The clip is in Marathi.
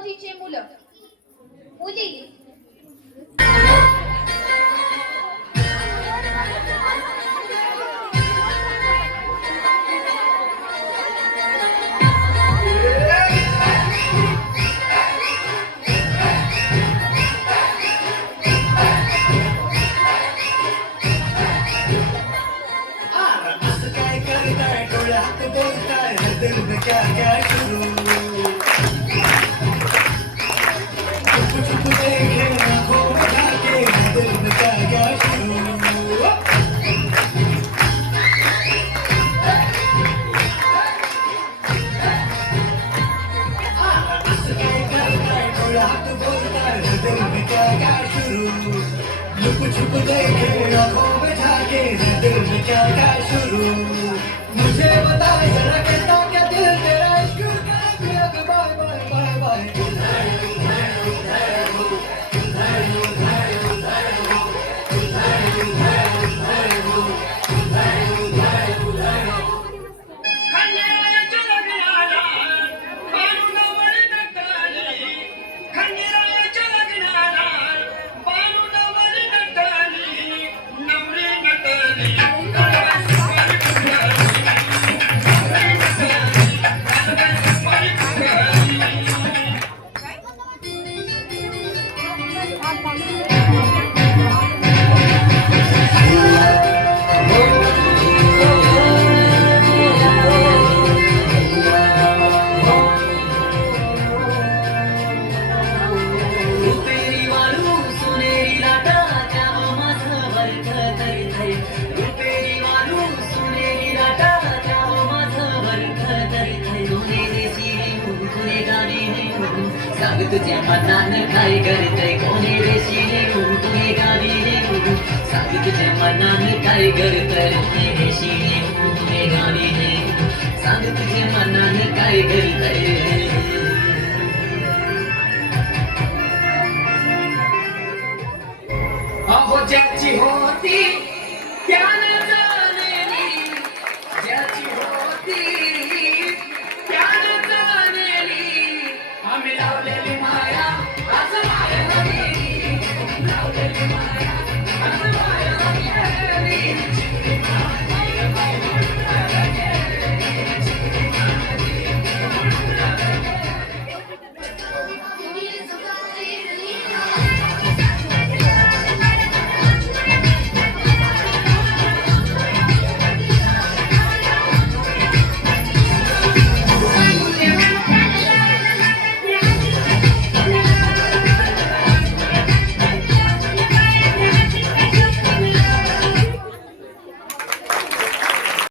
मावशीचे मुलं मुली दिल में क्या क्या शुरू चुप चुप देखे आंखों में झाके दिल में क्या क्या शुरू हाथ बोलता है दिल में क्या क्या शुरू लुक छुप देखे आंखों में झाके दिल में क्या क्या शुरू मुझे बता जरा कहता क्या दिल तेरा इश्क का बाय बाय बाय बाय सांग तुझ्या मनानं काय करतय कोणी रेशीने तुझे गावी रे सांग तुझ्या मनानं काय करतय कोणी रेशीने तुझे गावी रे सांग तुझ्या मनानं काय करतय